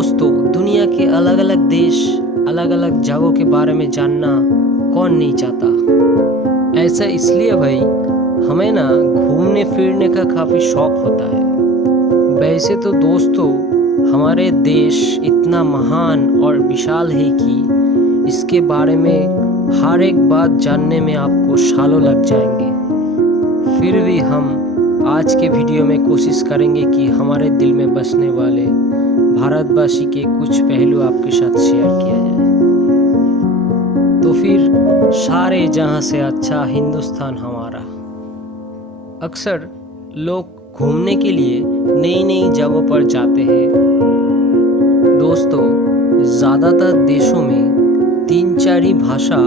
दोस्तों, दुनिया के अलग अलग देश, अलग अलग जगहों के बारे में जानना कौन नहीं चाहता। ऐसा इसलिए भाई, हमें ना घूमने फिरने का काफ़ी शौक होता है। वैसे तो दोस्तों, हमारे देश इतना महान और विशाल है कि इसके बारे में हर एक बात जानने में आपको सालों लग जाएंगे। फिर भी हम आज के वीडियो में कोशिश करेंगे कि हमारे दिल में बसने वाले भारतवासी के कुछ पहलू आपके साथ शेयर किया जाए। तो फिर सारे जहां से अच्छा हिंदुस्तान हमारा। अक्सर लोग घूमने के लिए नई नई जगहों पर जाते हैं। दोस्तों, ज़्यादातर देशों में 3-4 ही भाषा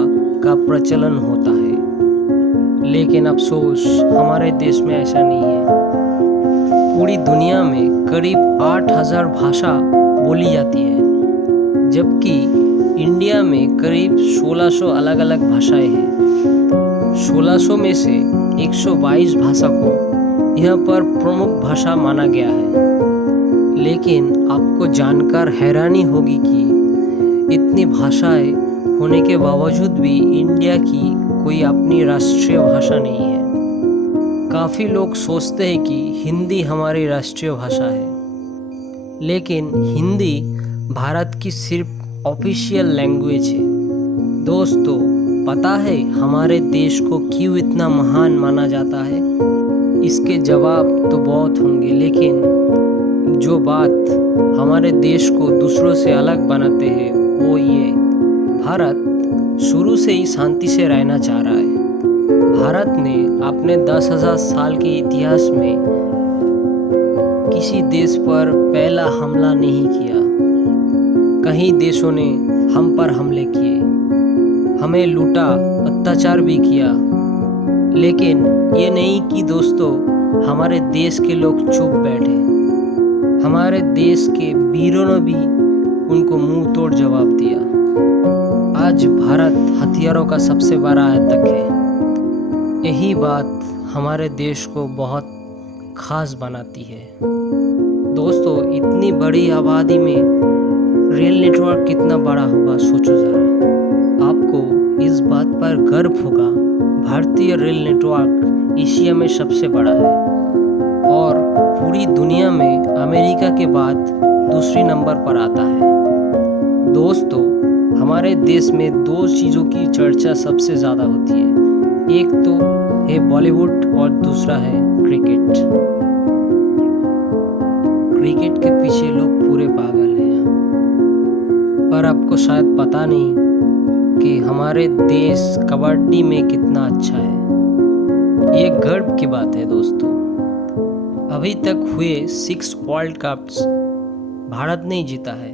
का प्रचलन होता है, लेकिन अफसोस हमारे देश में ऐसा नहीं है। पूरी दुनिया में करीब 8000 भाषा बोली जाती है, जबकि इंडिया में करीब 1600 अलग अलग भाषाएं हैं। 1600 में से 122 भाषा को यहाँ पर प्रमुख भाषा माना गया है। लेकिन आपको जानकर हैरानी होगी कि इतनी भाषाएं होने के बावजूद भी इंडिया की कोई अपनी राष्ट्रीय भाषा नहीं है। काफ़ी लोग सोचते हैं कि हिंदी हमारी राष्ट्रीय भाषा है, लेकिन हिंदी भारत की सिर्फ ऑफिशियल लैंग्वेज है। दोस्तों, पता है हमारे देश को क्यों इतना महान माना जाता है? इसके जवाब तो बहुत होंगे, लेकिन जो बात हमारे देश को दूसरों से अलग बनाते हैं वो ये: भारत शुरू से ही शांति से रहना चाह रहा है। भारत ने अपने 10,000 साल के इतिहास में किसी देश पर पहला हमला नहीं किया। कई देशों ने हम पर हमले किए, हमें लूटा, अत्याचार भी किया, लेकिन ये नहीं कि दोस्तों हमारे देश के लोग चुप बैठे। हमारे देश के वीरों ने भी उनको मुंह तोड़ जवाब दिया। आज भारत हथियारों का सबसे बड़ा आतंक है। यही बात हमारे देश को बहुत खास बनाती है। दोस्तों, इतनी बड़ी आबादी में रेल नेटवर्क कितना बड़ा होगा, सोचो ज़रा। आपको इस बात पर गर्व होगा, भारतीय रेल नेटवर्क एशिया में सबसे बड़ा है और पूरी दुनिया में अमेरिका के बाद दूसरे नंबर पर आता है। दोस्तों, हमारे देश में 2 चीज़ों की चर्चा सबसे ज़्यादा होती है। एक तो है बॉलीवुड और दूसरा है क्रिकेट। क्रिकेट के पीछे लोग पूरे पागल हैं, पर आपको शायद पता नहीं कि हमारे देश कबड्डी में कितना अच्छा है। ये गर्व की बात है दोस्तों। अभी तक हुए 6 वर्ल्ड कप्स भारत ने जीता है।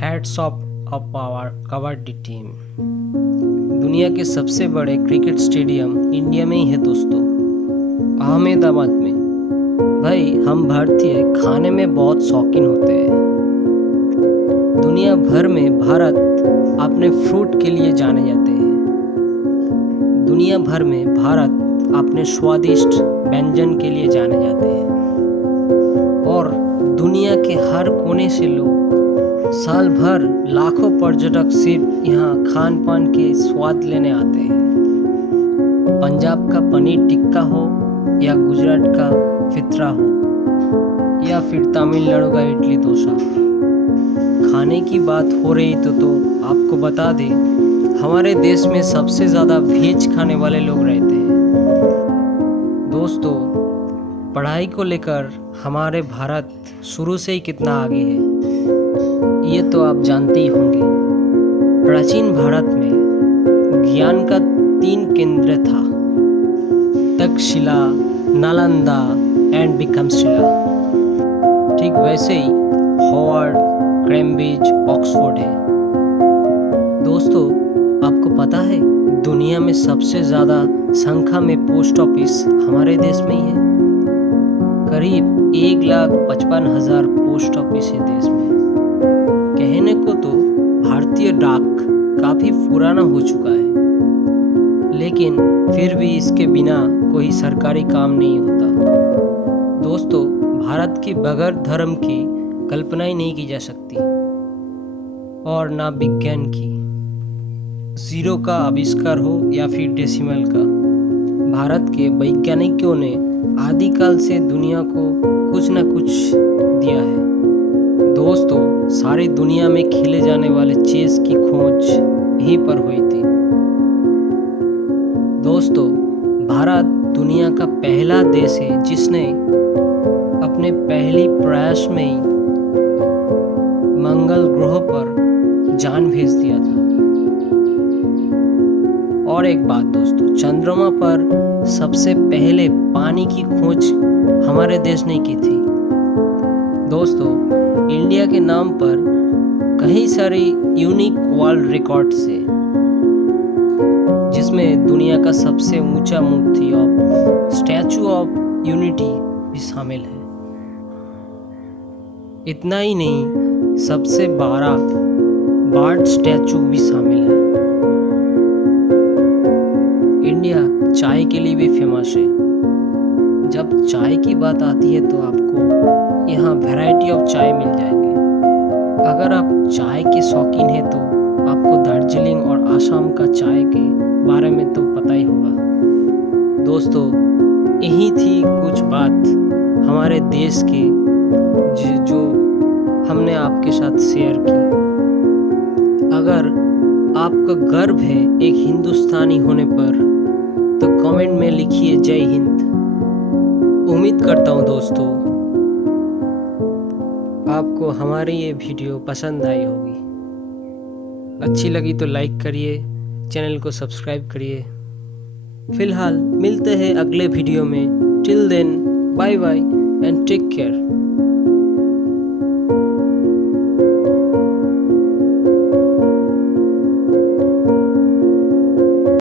Hats off our kabaddi team. दुनिया के सबसे बड़े क्रिकेट स्टेडियम इंडिया में ही है दोस्तों, अहमदाबाद में। भाई, हम भारतीय खाने में बहुत शौकीन होते हैं। दुनिया भर में भारत अपने फ्रूट के लिए जाने जाते हैं। दुनिया भर में भारत अपने स्वादिष्ट व्यंजन के लिए जाने जाते हैं और दुनिया के हर कोने से लोग साल भर लाखों पर्यटक सिर्फ यहाँ खान पान के स्वाद लेने आते हैं। पंजाब का पनीर टिक्का हो या गुजरात का फितरा हो या फिर तमिलनाडु का इडली डोसा। खाने की बात हो रही तो आपको बता दें, हमारे देश में सबसे ज़्यादा वेज खाने वाले लोग रहते हैं। दोस्तों, पढ़ाई को लेकर हमारे भारत शुरू से ही कितना आगे है, ये तो आप जानते ही होंगे। प्राचीन भारत में ज्ञान का 3 केंद्र था: तक्षशिला, नालंदा एंड विक्रमशिला। ठीक वैसे ही हार्वर्ड, कैम्ब्रिज, ऑक्सफोर्ड है। दोस्तों, आपको पता है दुनिया में सबसे ज़्यादा संख्या में पोस्ट ऑफिस हमारे देश में ही है। करीब 1,55,000 पोस्ट ऑफिस है देश में। कहने को तो भारतीय डाक काफ़ी पुराना हो चुका है, लेकिन फिर भी इसके बिना कोई सरकारी काम नहीं होता। दोस्तों, भारत की बगैर धर्म की कल्पना ही नहीं की जा सकती, और ना विज्ञान की। जीरो का आविष्कार हो या फिर डेसिमल का, भारत के वैज्ञानिकों ने आदिकाल से दुनिया को कुछ न कुछ दिया है। दोस्तों, सारी दुनिया में खेले जाने वाले चेस की खोज यहीं पर हुई थी। दोस्तों, भारत दुनिया का पहला देश है जिसने अपने पहली प्रयास में ही मंगल ग्रह पर जान भेज दिया था। और एक बात दोस्तों, चंद्रमा पर सबसे पहले पानी की खोज हमारे देश ने की थी। दोस्तों, इंडिया के नाम पर कई सारे यूनिक वर्ल्ड रिकॉर्ड्स है, जिसमें दुनिया का सबसे ऊंचा मूर्ति ऑफ स्टैचू ऑफ यूनिटी भी शामिल है। इतना ही नहीं, सबसे बड़ा बर्ड स्टैचू भी शामिल है। इंडिया चाय के लिए भी फेमस है। जब चाय की बात आती है तो आपको यहाँ वैरायटी ऑफ चाय मिल जाएंगे। अगर आप चाय के शौकीन हैं तो आपको दार्जिलिंग और आसाम का चाय के बारे में तो पता ही होगा। दोस्तों, यही थी कुछ बात हमारे देश के जो हमने आपके साथ शेयर की। अगर आपका गर्व है एक हिंदुस्तानी होने पर तो कमेंट में लिखिए जय हिंद। उम्मीद करता हूँ दोस्तों आपको हमारी ये वीडियो पसंद आई होगी। अच्छी लगी तो लाइक करिए, चैनल को सब्सक्राइब करिए। फिलहाल मिलते हैं अगले वीडियो में। Till then, bye bye and take care.